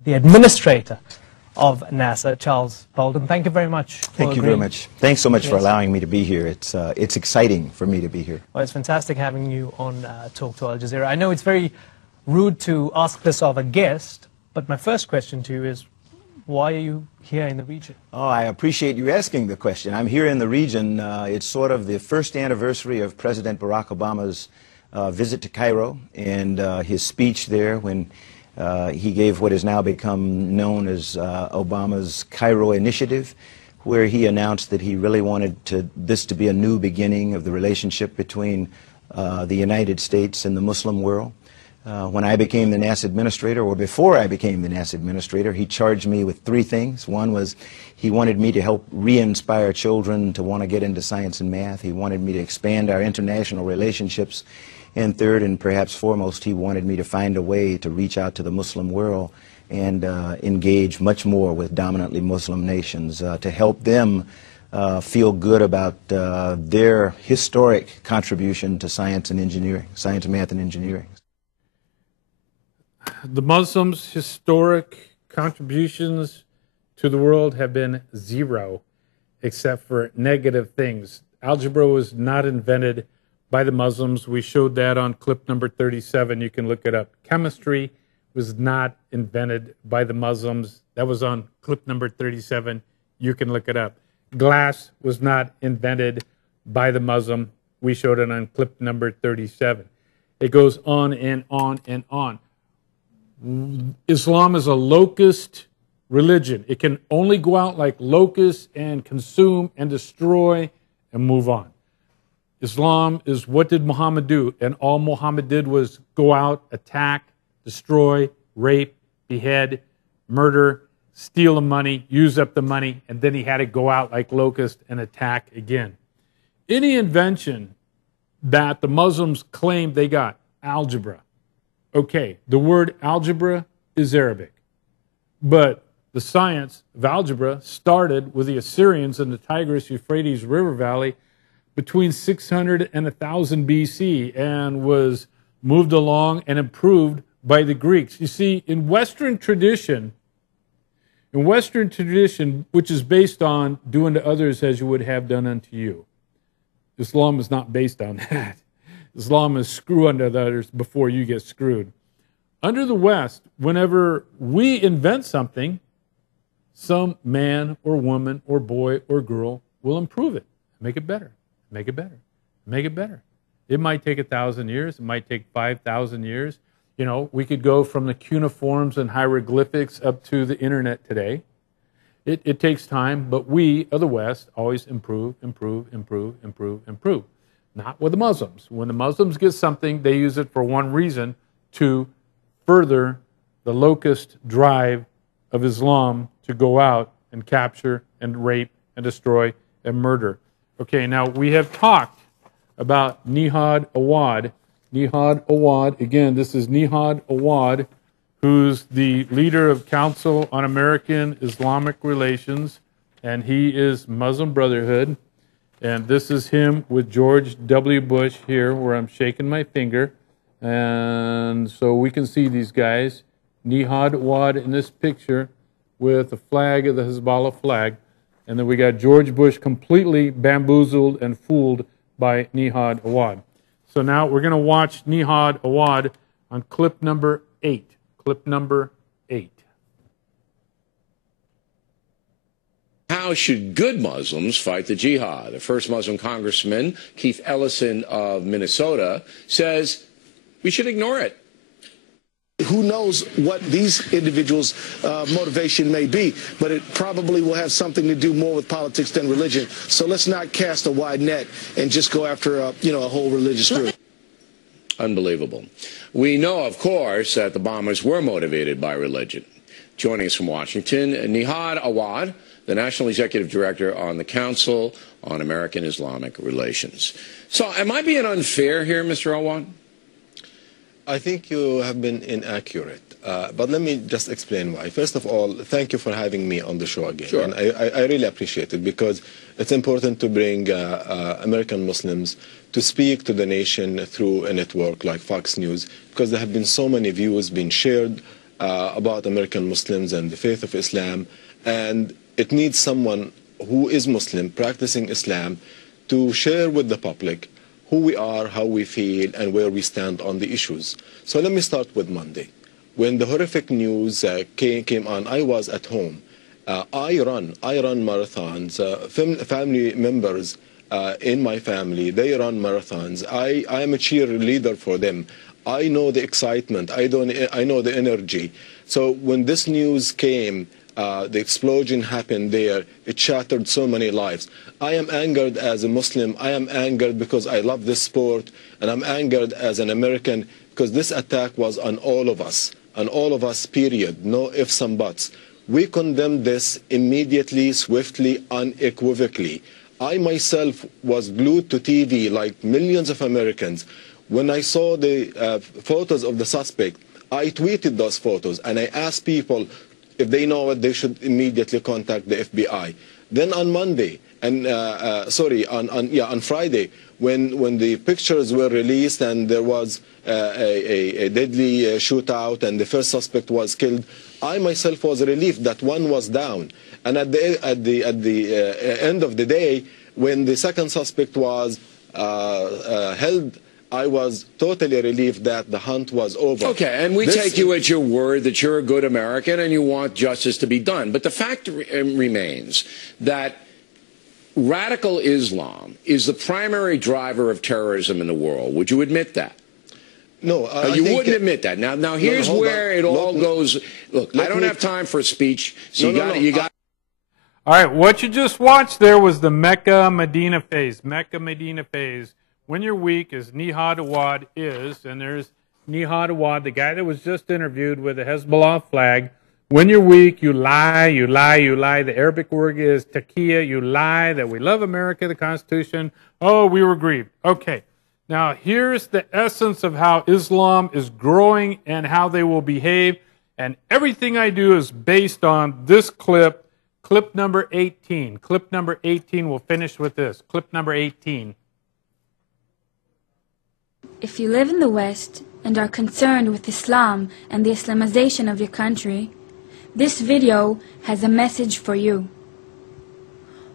The administrator of NASA, Charles Bolden. Thank you very much. Thank you very much. Thanks so much for allowing me to be here. It's exciting for me to be here. Well, it's fantastic having you on Talk to Al Jazeera. I know it's very rude to ask this of a guest, but my first question to you is, why are you here in the region? Oh, I appreciate you asking the question. I'm here in the region. It's sort of the first anniversary of President Barack Obama's visit to Cairo and his speech there when he gave what has now become known as Obama's Cairo Initiative, where he announced that he really wanted this to be a new beginning of the relationship between the United States and the Muslim world. When I became the NASA administrator, or before I became the NASA administrator, he charged me with three things. One was he wanted me to help re-inspire children to want to get into science and math. He wanted me to expand our international relationships. And third, and perhaps foremost, he wanted me to find a way to reach out to the Muslim world and engage much more with dominantly Muslim nations to help them feel good about their historic contribution to science and engineering, science, math, and engineering. The Muslims' historic contributions to the world have been zero, except for negative things. Algebra was not invented by the Muslims. We showed that on clip number 37. You can look it up. Chemistry was not invented by the Muslims. That was on clip number 37. You can look it up. Glass was not invented by the Muslim. We showed it on clip number 37. It goes on and on and on. Islam is a locust religion. It can only go out like locusts and consume and destroy and move on. Islam is what did Muhammad do? And all Muhammad did was go out, attack, destroy, rape, behead, murder, steal the money, use up the money, and then he had to go out like locust and attack again. Any invention that the Muslims claim they got, algebra. Okay, the word algebra is Arabic, but the science of algebra started with the Assyrians in the Tigris-Euphrates River Valley between 600 and 1000 BC and was moved along and improved by the Greeks. You see, in Western tradition, which is based on doing to others as you would have done unto you, Islam is not based on that. Islam is screw unto others before you get screwed. Under the West, whenever we invent something, some man or woman or boy or girl will improve it, make it better, make it better, make it better. It might take 1,000 years. It might take 5,000 years. You know, we could go from the cuneiforms and hieroglyphics up to the internet today. It takes time, but we of the West always improve, improve, improve, improve, improve. Not with the Muslims. When the Muslims get something, they use it for one reason, to further the locust drive of Islam to go out and capture and rape and destroy and murder. Okay, now we have talked about Nihad Awad. Nihad Awad, again, this is Nihad Awad, who's the leader of Council on American Islamic Relations, and he is Muslim Brotherhood. And this is him with George W. Bush here, where I'm shaking my finger. And so we can see these guys, Nihad Awad in this picture with the flag of the Hezbollah flag. And then we got George Bush completely bamboozled and fooled by Nihad Awad. So now we're going to watch Nihad Awad on clip number 8. Clip number 8. How should good Muslims fight the jihad? The first Muslim congressman, Keith Ellison of Minnesota, says we should ignore it. Who knows what these individuals' motivation may be, but it probably will have something to do more with politics than religion. So let's not cast a wide net and just go after a whole religious group. Unbelievable. We know, of course, that the bombers were motivated by religion. Joining us from Washington, Nihad Awad, the National Executive Director on the Council on American Islamic Relations. So am I being unfair here, Mr. Awad? I think you have been inaccurate, but let me just explain why. First of all, thank you for having me on the show again. Sure. And I really appreciate it because it's important to bring American Muslims to speak to the nation through a network like Fox News, because there have been so many views being shared about American Muslims and the faith of Islam, and it needs someone who is Muslim, practicing Islam, to share with the public who we are, how we feel, and where we stand on the issues. So let me start with Monday. When the horrific news came on, I was at home. I run marathons. Family members in my family, they run marathons. I am a cheerleader for them. I know the excitement. I know the energy. So when this news came, the explosion happened there. It shattered so many lives. I am angered as a Muslim. I am angered because I love this sport. And I'm angered as an American because this attack was on all of us, period. No ifs and buts. We condemn this immediately, swiftly, unequivocally. I myself was glued to TV like millions of Americans. When I saw the photos of the suspect, I tweeted those photos and I asked people if they know it, they should immediately contact the FBI. Then on Monday, and on Friday, when the pictures were released and there was a deadly shootout and the first suspect was killed, I myself was relieved that one was down. And at the end of the day, when the second suspect was held, I was totally relieved that the hunt was over. Okay, and we take you at your word that you're a good American and you want justice to be done. But the fact remains that radical Islam is the primary driver of terrorism in the world. Would you admit that? No, you wouldn't admit that. Now here's where it all goes. Look, I don't have time for a speech, so you got. All right, what you just watched there was the Mecca-Medina phase. Mecca-Medina phase. When you're weak, as Nihad Awad is, and there's Nihad Awad, the guy that was just interviewed with the Hezbollah flag. When you're weak, you lie, you lie, you lie. The Arabic word is taqiyya. You lie that we love America, the Constitution. Oh, we were grieved. Okay. Now, here's the essence of how Islam is growing and how they will behave. And everything I do is based on this clip, clip number 18. Clip number 18, we'll finish with this. Clip number 18. If you live in the West and are concerned with Islam and the Islamization of your country, this video has a message for you.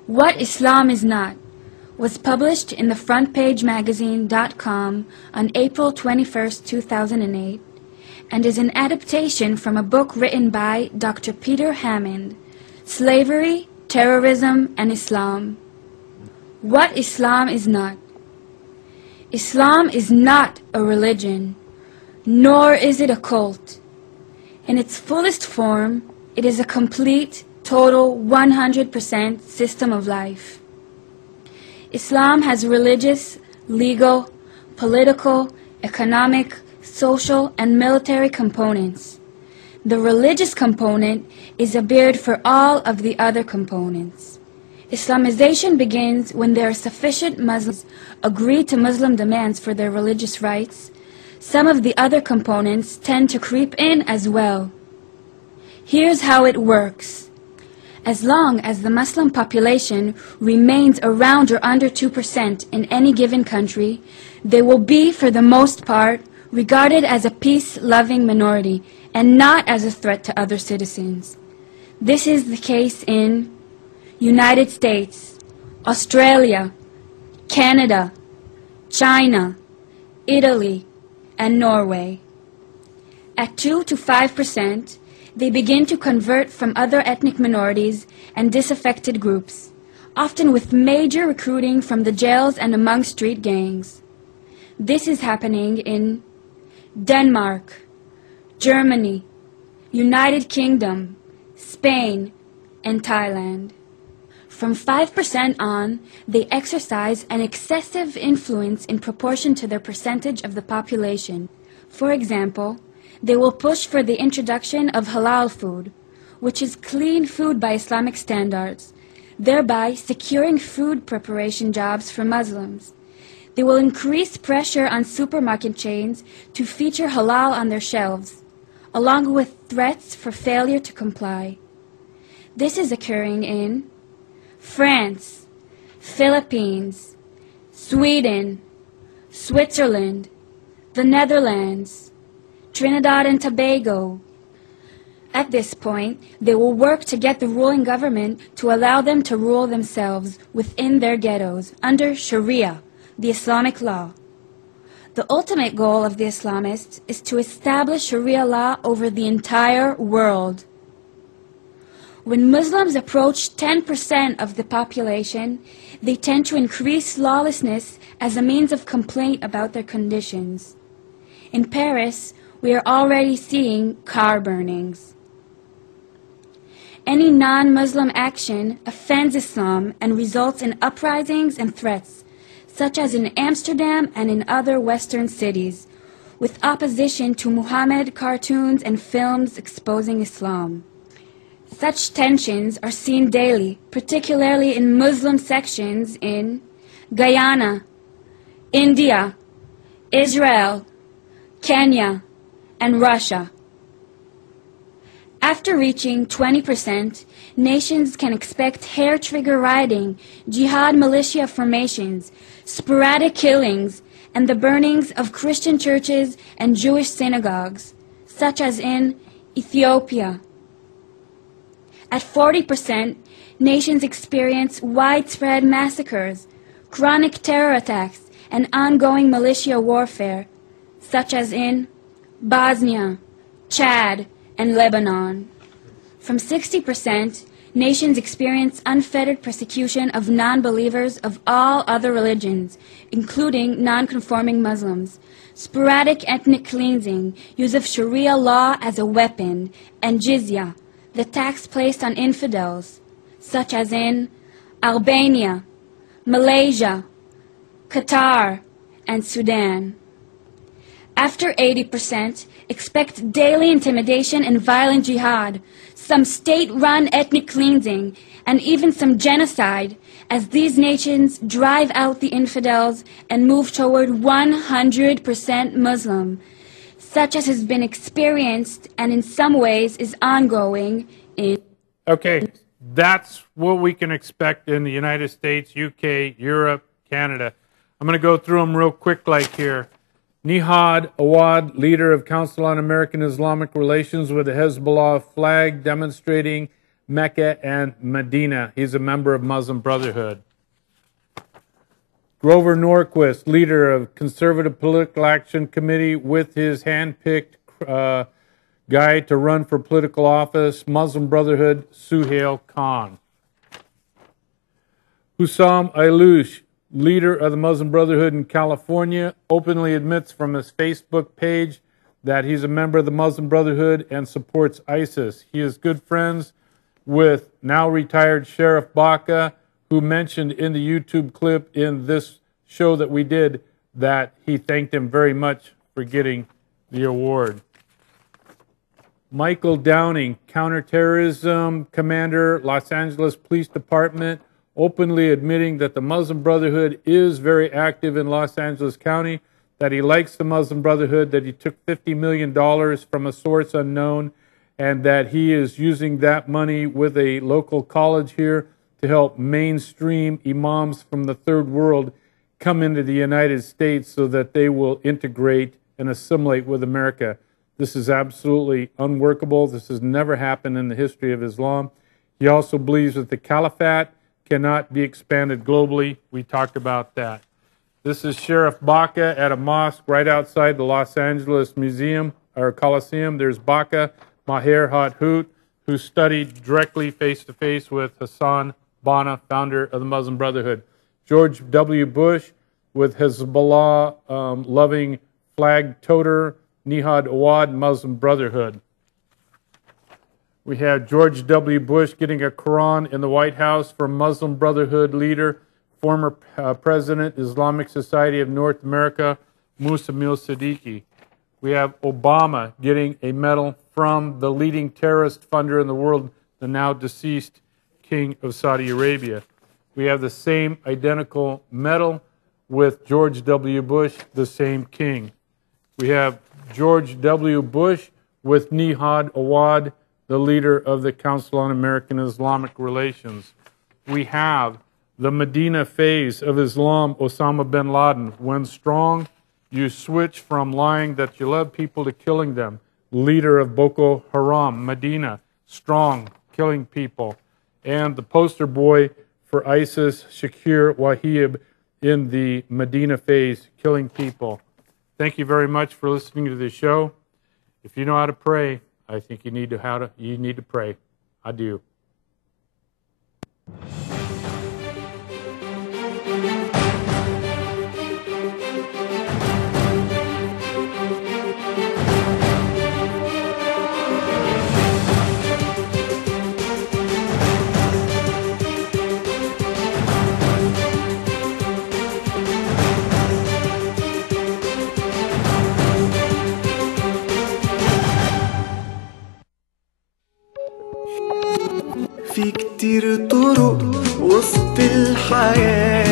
What Islam is Not was published in the frontpagemagazine.com on April 21, 2008, and is an adaptation from a book written by Dr. Peter Hammond, Slavery, Terrorism, and Islam. What Islam is Not. Islam is not a religion, nor is it a cult. In its fullest form, it is a complete, total, 100% system of life. Islam has religious, legal, political, economic, social, and military components. The religious component is a beard for all of the other components. Islamization begins when there are sufficient Muslims agree to Muslim demands for their religious rights. Some of the other components tend to creep in as well. Here's how it works. As long as the Muslim population remains around or under 2% in any given country, they will be, for the most part, regarded as a peace-loving minority and not as a threat to other citizens. This is the case in United States, Australia, Canada, China, Italy, and Norway. At 2 to 5%, they begin to convert from other ethnic minorities and disaffected groups, often with major recruiting from the jails and among street gangs. This is happening in Denmark, Germany, United Kingdom, Spain, and Thailand. From 5% on, they exercise an excessive influence in proportion to their percentage of the population. For example, they will push for the introduction of halal food, which is clean food by Islamic standards, thereby securing food preparation jobs for Muslims. They will increase pressure on supermarket chains to feature halal on their shelves, along with threats for failure to comply. This is occurring in France, Philippines, Sweden, Switzerland, the Netherlands, Trinidad and Tobago. At this point, they will work to get the ruling government to allow them to rule themselves within their ghettos under Sharia, the Islamic law. The ultimate goal of the Islamists is to establish Sharia law over the entire world. When Muslims approach 10% of the population, they tend to increase lawlessness as a means of complaint about their conditions. In Paris, we are already seeing car burnings. Any non-Muslim action offends Islam and results in uprisings and threats, such as in Amsterdam and in other Western cities, with opposition to Muhammad cartoons and films exposing Islam. Such tensions are seen daily, particularly in Muslim sections in Guyana, India, Israel, Kenya, and Russia. After reaching 20%, nations can expect hair-trigger rioting, jihad militia formations, sporadic killings, and the burnings of Christian churches and Jewish synagogues, such as in Ethiopia. At 40%, nations experience widespread massacres, chronic terror attacks, and ongoing militia warfare, such as in Bosnia, Chad, and Lebanon. From 60%, nations experience unfettered persecution of non-believers of all other religions, including non-conforming Muslims, sporadic ethnic cleansing, use of Sharia law as a weapon, and jizya, the tax placed on infidels, such as in Albania, Malaysia, Qatar, and Sudan. After 80%, expect daily intimidation and violent jihad, some state-run ethnic cleansing, and even some genocide, as these nations drive out the infidels and move toward 100% Muslim, such as has been experienced and in some ways is ongoing in... Okay, that's what we can expect in the United States, UK, Europe, Canada. I'm going to go through them real quick like here. Nihad Awad, leader of Council on American-Islamic Relations with the Hezbollah flag demonstrating Mecca and Medina. He's a member of Muslim Brotherhood. Grover Norquist, leader of Conservative Political Action Committee with his hand-picked guy to run for political office, Muslim Brotherhood, Suhail Khan. Hussam Ayloush, leader of the Muslim Brotherhood in California, openly admits from his Facebook page that he's a member of the Muslim Brotherhood and supports ISIS. He is good friends with now retired Sheriff Baca, who mentioned in the YouTube clip in this show that we did that he thanked him very much for getting the award. Michael Downing, counterterrorism commander, Los Angeles Police Department, openly admitting that the Muslim Brotherhood is very active in Los Angeles County, that he likes the Muslim Brotherhood, that he took $50 million from a source unknown, and that he is using that money with a local college here to help mainstream imams from the third world come into the United States so that they will integrate and assimilate with America. This is absolutely unworkable. This has never happened in the history of Islam. He also believes that the caliphate cannot be expanded globally. We talked about that. This is Sheriff Baca at a mosque right outside the Los Angeles Museum or Coliseum. There's Baca Maher Hathout, who studied directly face-to-face with Hassan Banna, founder of the Muslim Brotherhood. George W. Bush with Hezbollah loving flag toter Nihad Awad Muslim Brotherhood. We have George W. Bush getting a Quran in the White House from Muslim Brotherhood leader, former President, Islamic Society of North America, Musa Mil Siddiqui. We have Obama getting a medal from the leading terrorist funder in the world, the now deceased King of Saudi Arabia. We have the same identical medal with George W. Bush, the same king. We have George W. Bush with Nihad Awad, the leader of the Council on American Islamic Relations. We have the Medina phase of Islam, Osama bin Laden. When strong, you switch from lying that you love people to killing them. Leader of Boko Haram, Medina, strong, killing people. And the poster boy for ISIS, Shakir Wahib, in the Medina phase, killing people. Thank you very much for listening to this show. If you know how to pray, I think you need to pray. I do. في كتير طرق وسط الحياة